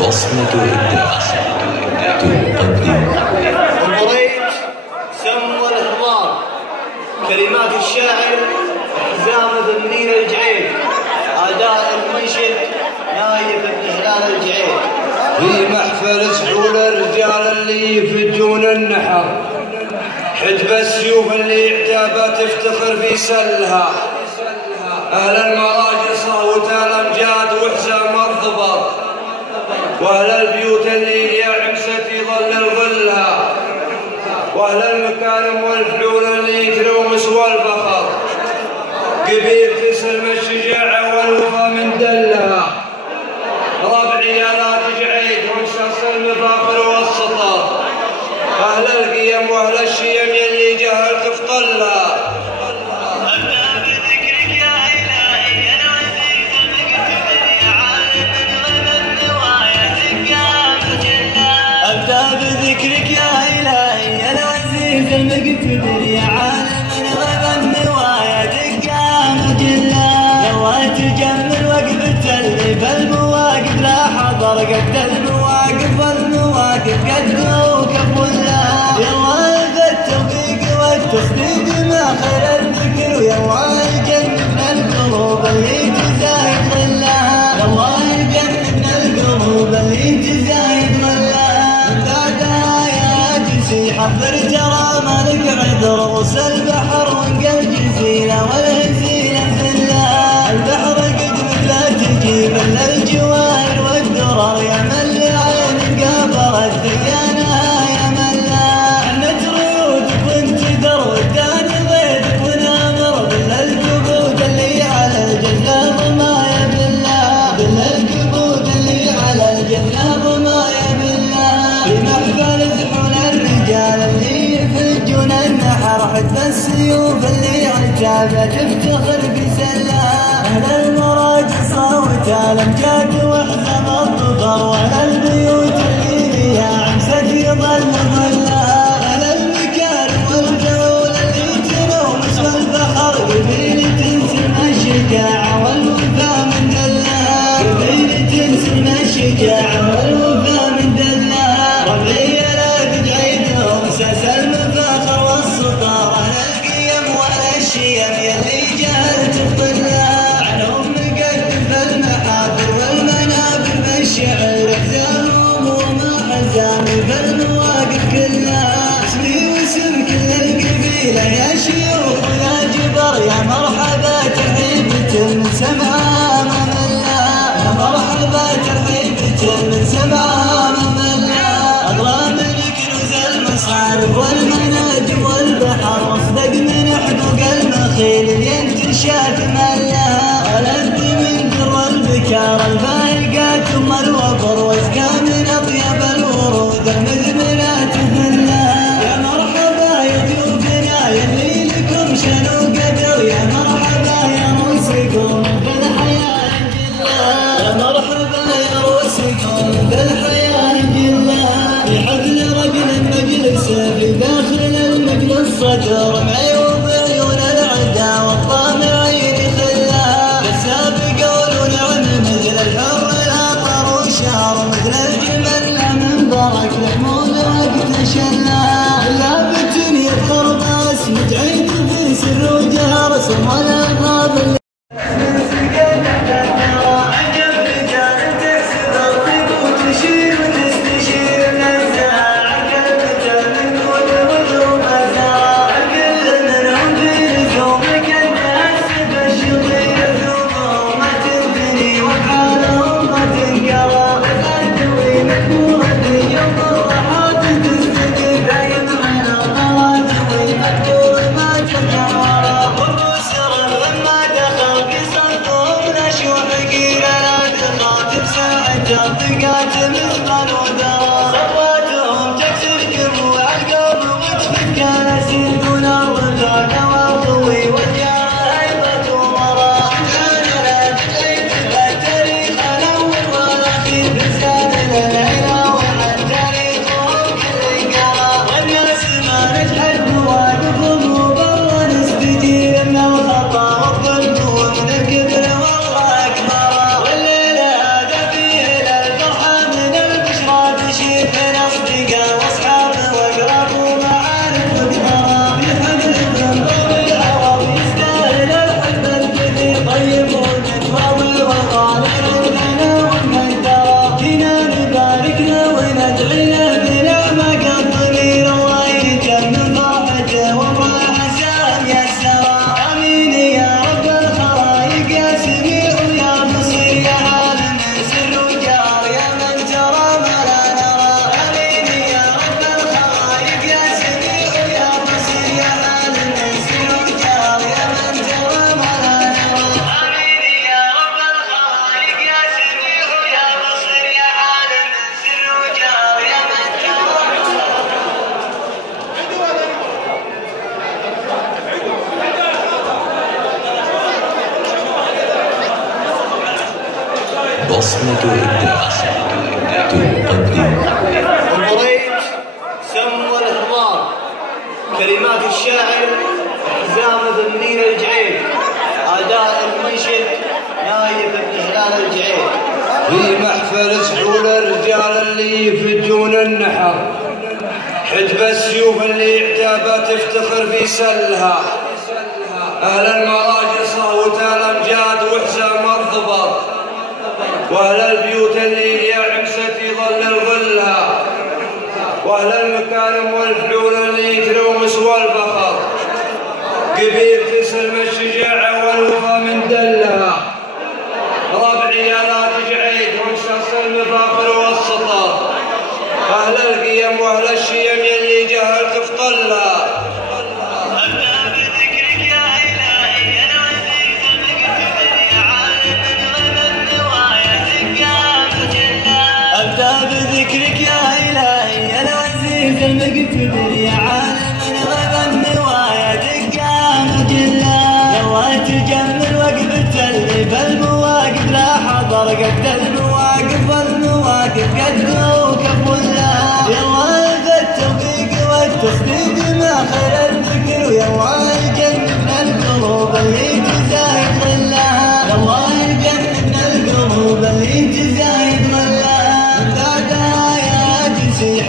بصمة إبداع تقدم البريد سم والإحضار. كلمات الشاعر حزام بن منير الجعيد. أداء المنشد نايف بن هلال الجعيد. في محفل سحول الرجال اللي يفجون النحر، حجب السيوف اللي عتابة تفتخر في سلها، أهل المراجصة وتالمجاد وحزام الضبط، وأهل البيوت اللي يا عمسة يظلل ظلها، وأهل المكارم والفعول اللي يتلومس والفخر، كبير تسلم الشجاعة والوفا من دلها، ربعي لا تجعيد ومسس المفاخر والسطر، أهل القيم وأهل الشيم اللي جهل تفطلها. المقتدر يا عالم الغيب النوايا دقة مجلة، لو تجمل وقفة اللي بالمواقف لا حضر قد المواقف والمواقف قد وقف ولا، يا التوفيق والتصديق ما خير الذكر، ويا جنبنا القلوب اللي تزايد ظلها، يا جنبنا القلوب اللي تزايد ظلها، بعدها يا جنسي حضر ترى رؤوس البحر وانقى الجزيرة والهزيلة ذلها، البحر قد مثله تجيب الا الجواهر والدرر، يا من العين قابلت ديانها يا من لا، عنت ريودك وانت وداني ضيدك ونامر، بلا القبود اللي على الجناب ما يبلا، بلا القبود اللي على الجناب ما يبلا، في محفل زحول الرجال اللي يفجون النحر، حتى السيوف اللي عتابة تفتخر بسلها، أهل المراجصة وتالمجاد وحزم الظفر، وأهل البيوت اللي بيها عمسة يظل ظلها، أهل المكارم والفعول اللي تلومس والفخر، قبيلة تنسم الشجاعة والوفا من دلها، قبيلة تنسم الشجاعة والوفا من دلها، ربيع لا تجعيدهم أساس المفاخر والسطار، أهل القيم والشيم يلي جهلت تطلها، عنهم مقدم المحافل والمناقب بشار الفايقات ثم الوفر واسقى من اطيب الورود المزمنات ثلا. يا مرحبا يا ضيوفنا يلي لكم شنو قدر، يا مرحبا يا روسكم بالحياه جلا. يا مرحبا يا روسكم بالحياه جلا. في حفل رجل المجلس في داخل المجلس صدر معيوب عيون العدا والطامعين خلا. بالساب يقولون عن مثل الحر الاطر وشهر مثل الجمل من برك لحمول وقت شلا. لابت يذكر باسم تعيد في سر وجهر سمى الالقاب. طقات مثقال ودرا صواتهم تكسر جموع القوم وتفك نسير دون الرضا نواضوي والجار هيبة ومرا. كان لك التاريخ الاول والاخير لسان العلا وعن تاريخهم كل قرا. والناس ما نجحت مواقفهم وبرا نستجير من الخطا والظلم ومن الكبر والله اكبر. والليله من أصدقاء وأصحاب وأقرب ومعارف وكبار. في حفلكم طول العرب يستاهل الحب الكثير طيب ومتواضع وطالع لنا ومن ترى. جينا نبارك له وندعي له بنعمة قد ضمير الله يتم فرحته وفرح سام يسرى. آمين يا رب الخلايق يا سميع ويا بصير يا عالم سر وجار يا من ترى ما لا نرى. بصمة إبداع تقدم البريد سم والإحضار. كلمات الشاعر حزام بن منير الجعيد. أداء المنشد نايف بن هلال الجعيد. في محفل سحول الرجال اللي يفجون النحر حجب السيوف اللي عتابة تفتخر في سلها. أهل المراجصة وتالمجاد وحسام الضبط وأهل البيوت اللي يا عمست يظلل ظلها. وأهل المكارم والفحول اللي يترومس والفخر كبير تسلم الشجاعة والوفا من دلها. ربعي لا تجعيد ومسس المفاخر والسطر. أهل القيم وأهل الشيم اللي جهل تفطلها. بذكرك يا إلهي العزيز المقتدر يا عالم غيب النوايا دقة مجلة. لو تجمل وقفة اللي بالمواقف لا حضر قد المواقف قد وكف ولا. يا الله التوفيق والتصديق ما خير الذكر ويا الله جنبنا القلوب اللي تزايد ظلها. يا الله جنبنا القلوب اللي تزايد ظلها.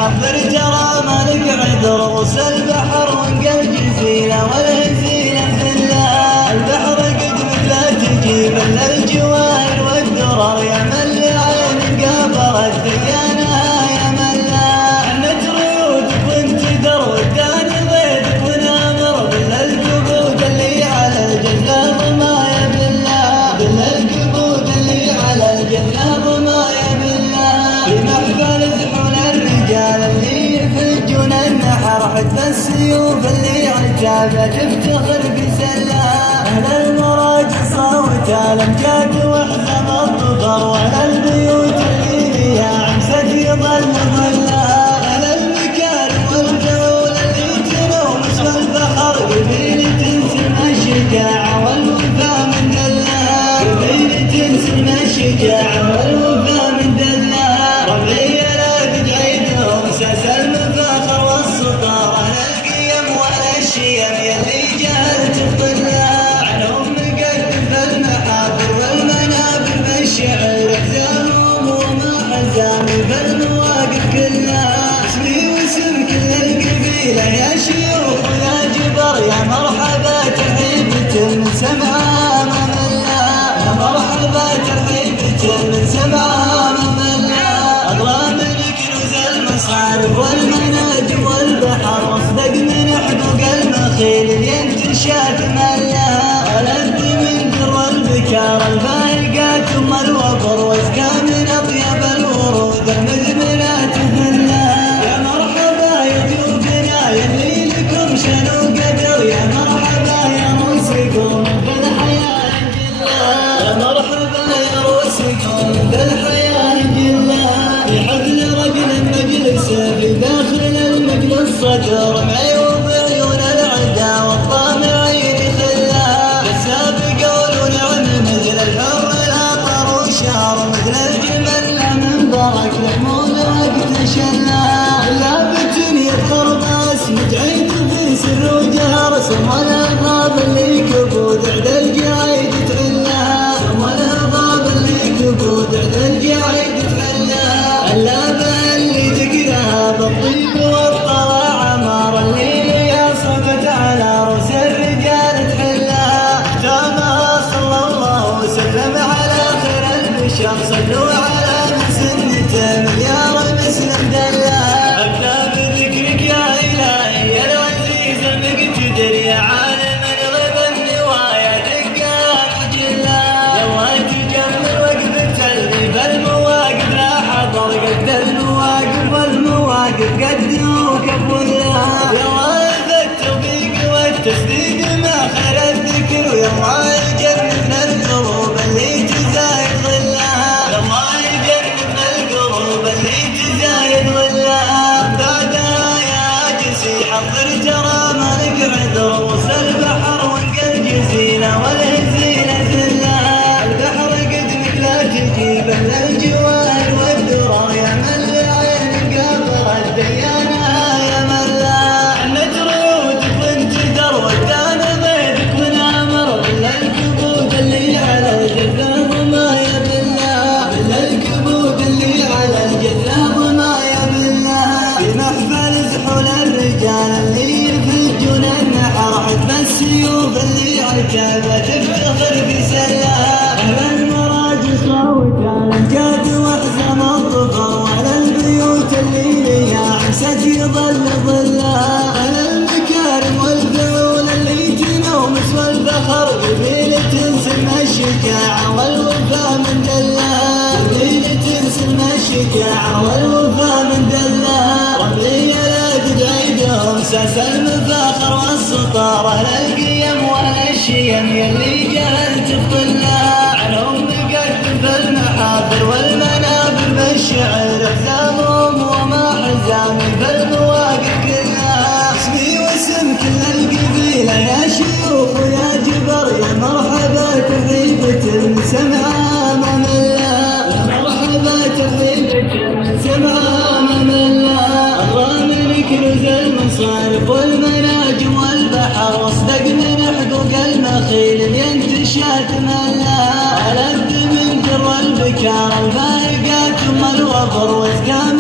حضر ترى مالك عذر غوص البحر وانقى الجزيلة والهزيلة ذلة. البحر قد مثله تجيب الا الجواهر والدرر يا من العين قابرت ديانها يا من لا. حنت ريودك وانت در وداني ضيدك ونامر بلا الكبود اللي على الجنة ضمايا بالله. بلا الكبود اللي على الجنة ضمايا بالله. في محفل زحول الرجال اللي يفجون النحر حتى السيوف اللي عتابة تفتخر بسلها. أهل المراجصة وتالمجاد وحزم الضباط الفخر ولا البيوت اللي فيها عمسة يظل ظلها، على المكارم والفعول اللي تنومس والفخر قبيلة سلم الشجاعة والوفا من دلها، قبيلة سلم الشجاعة والوفا من دلها. ربيع العقد عيدهم اساس المفاخر والسطار، على القيم والاشيم يلي جهلت بطلها، عنهم مقدم في المحافل والمنابر بالشعر احزانهم وما حزامي في المواقف كلها. اسمي واسم كل القبيله يا شيوخ ويا جبر، يا مرحبا ترحيبة من سمعها مملها، يا مرحبا ترحيبة من سمعها مملها. اغلى من كنوز المصارف والمناجم والبحر، واصدق من حقوق المخيل ينتشات ملها، ولد من در البكار الفايقات ثم الوفر، واسقى من اطيب الورود المزمنات ظلها. يا مرحبا يا ضيوفنا يلي لكم شنو قدر، يا مرحبا يا روسكم بالحياه جلها، يا مرحبا يا روسكم بالحياه جلها. في حفل رجل المجلس في داخل المجلس صدر معيوب عيون العدا والطامعين خلها، بالسابق قولوا نعم مثل الحر الاطر وشهر، مثل الجمل من برك يحمون وقت شلها. لابت يفخر باسمك عيد في سر وجهر، سمى الهضاب اللي كبود عد الجعيد تعلها، سمى الهضاب اللي كبود عد الجعيد تعلها. اللابه اللي تقراها بالطيب والطلع عمار، اللي يا صفت على رؤوس الرجال تحلها. ختامها صلى الله وسلم على خير البشر، صلوا على من سنته مليار المسلم دلها. ابدا بذكرك يا الهي يا العزيز المقتدر، يا عالم غيب النوايا دقها مجلها. لو تجمل وقفة اللي بالمواقف لا حضر، قد المواقف والمواقف قدوك بولها. يا الله التوفيق والتصديق ما خير الذكر، ويا الله يجنبنا القلوب اللي تزايد ظلها، يا الله يجنبنا القلوب اللي تزايد ظلها. بعدها يا جسي حضر ترى مالك عذر، وصل البحر والقى الجزيله والهزيله ذلها. البحر قدمك لا تجيب الا الجواهر والدرى، يا من العين قابر الديانه يا ملا. ندرودك وانت درود انا بيدك ونامر، بلا الكبود اللي على الجذاب ما يبلها، بلا الكبود اللي على الجذاب ما يبلها. في محفل زحول الرجال اللي يفجون النحر، حتى السيوف اللي عتابه تفتخر في سلها. اهل المراجس وكان جاد واحزم الظفر، وعلى البيوت اللي ليها عمسة يظل ظلها. على المكارم والفعول اللي تنومس والفخر، قبيلة سلم الشجاعة والوفا من دلها، قبيلة سلم الشجاعة والوفا من دلها. ربيع العقد عيدهم ساس المفاخر والسطار، على القيم والاشيم يلي جهلت بطلها، عنهم مقدم في المحافل والمنابر بالشعر احزامهم وما حزامي في المواقف كلها. اسمي واسم كل القبيله يا شيوخ ويا جبر، يا مرحبا ترحيبة من سمعها مملها، يا مرحبا ترحيبة من سمعها مملها. اغلى من كنوز المصارف والمناجم والبحر، واصدق من حقوق المخيل ينتشات ملها. ألد من در البكار الفايقات ثم الوفر، واسقى